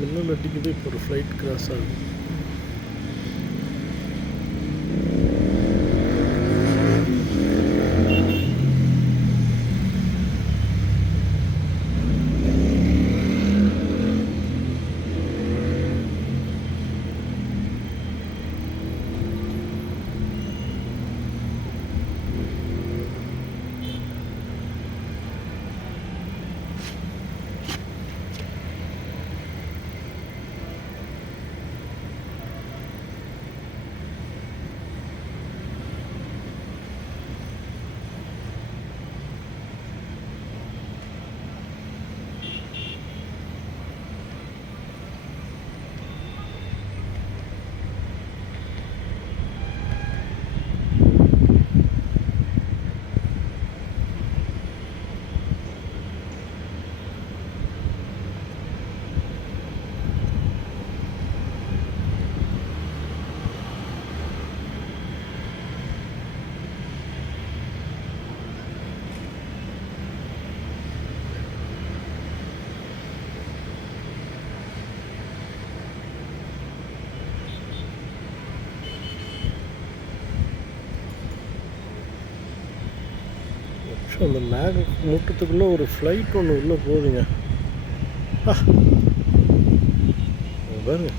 மின்னல் அடிக்குது. இப்போ ஒரு ஃப்ளைட் கிராஸ் ஆகுது. அந்த மேக மூட்டத்துக்குள்ளே ஒரு ஃப்ளைட் ஒன்று உள்ளே போகுதுங்க. பாருங்க,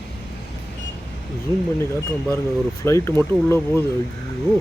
ஜூம் பண்ணி காட்டுறோம் பாருங்கள். ஒரு ஃப்ளைட்டு மட்டும் உள்ளே போகுது. ஐயோ,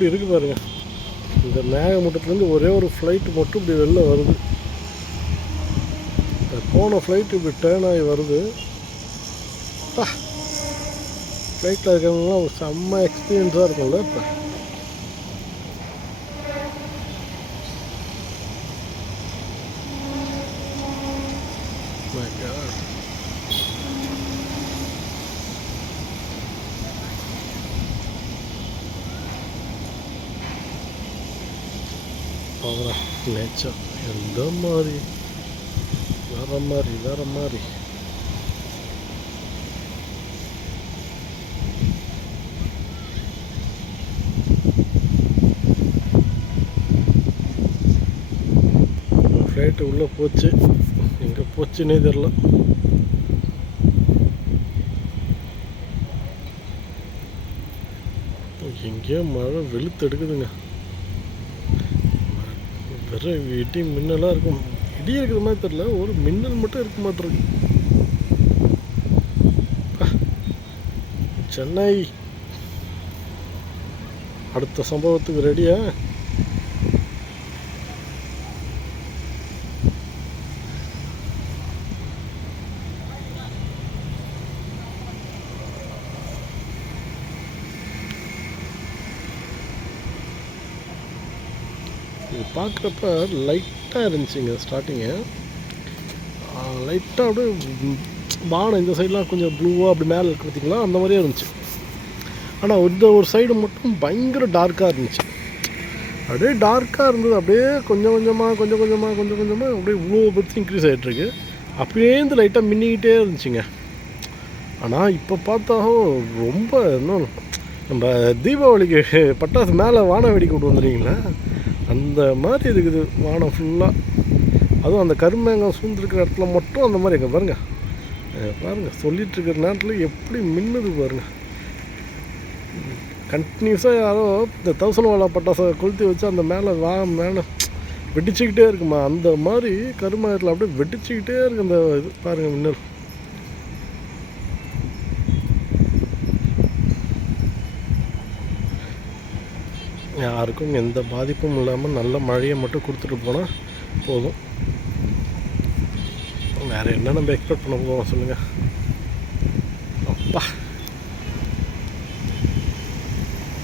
இப்படி இருக்குது பாருங்கள். இந்த மேகமூட்டத்துலேருந்து ஒரே ஒரு ஃப்ளைட்டு மட்டும் இப்படி வெளில வருது. போன ஃப்ளைட்டு இப்படி டேர்ன் ஆகி வருது. ஃப்ளைட்டில் இருக்கிறவங்களாம் ஒரு செம்ம எக்ஸ்பீரியன்ஸாக இருக்கும்ல. இப்போ நேச்சர் எந்த மாதிரி வேற மாதிரி ஃப்ளைட்டு உள்ளே போச்சு. எங்கே போச்சுன்னே தெரில. எங்கேயோ மழை வெளுத்து எடுக்குதுங்க. வெறும் இடி மின்னலாக இருக்கும். இடி இருக்கிற மாதிரி தெரில, ஒரு மின்னல் மட்டும் இருக்க மாட்டிருக்கு. சென்னை அடுத்த சம்பவத்துக்கு ரெடியா? இது பார்க்குறப்ப லைட்டாக இருந்துச்சுங்க ஸ்டார்டிங்கு. லைட்டாக அப்படியே வானம் இந்த சைட்லாம் கொஞ்சம் ப்ளூவாக அப்படி மேலே இருக்கு பார்த்திங்களா, அந்த மாதிரியே இருந்துச்சு. ஆனால் இந்த ஒரு சைடு மட்டும் பயங்கர டார்க்காக இருந்துச்சு. அப்படியே டார்க்காக இருந்தது. அப்படியே கொஞ்சம் கொஞ்சமாக அப்படியே இவ்வளோ பற்றி இன்க்ரீஸ் ஆகிட்டுருக்கு. அப்படியேந்து லைட்டாக மின்னிக்கிட்டே இருந்துச்சுங்க. ஆனால் இப்போ பார்த்தா ரொம்ப இன்னும் நம்ம தீபாவளிக்கு பட்டாசு மேலே வானம் வெடிக்க விட்டு வந்துடுறீங்களா, அந்த மாதிரி இருக்குது வானம் ஃபுல்லாக. அதுவும் அந்த கருமேகம் சூழ்ந்துருக்கிற இடத்துல மட்டும் அந்த மாதிரி எங்கே பாருங்கள் சொல்லிகிட்ருக்கிற நேரத்தில் எப்படி மின்னுது பாருங்கள். கண்டினியூஸாக யாரோ இந்த 1000 வாலா பட்டாசை கொளுத்தி வச்சு அந்த மேலே மேலே வெடிச்சுக்கிட்டே இருக்குமா, அந்த மாதிரி கருமேகத்தில் அப்படியே வெடிச்சுக்கிட்டே இருக்கு அந்த இது பாருங்கள் மின்னல். யாருக்கும் எந்த பாதிப்பும் இல்லாமல் நல்ல மழையை மட்டும் கொடுத்துட்டு போனால் போதும். வேறு என்ன நம்ம எக்ஸ்பெக்ட் பண்ண போவோம் சொல்லுங்கள். அப்பா.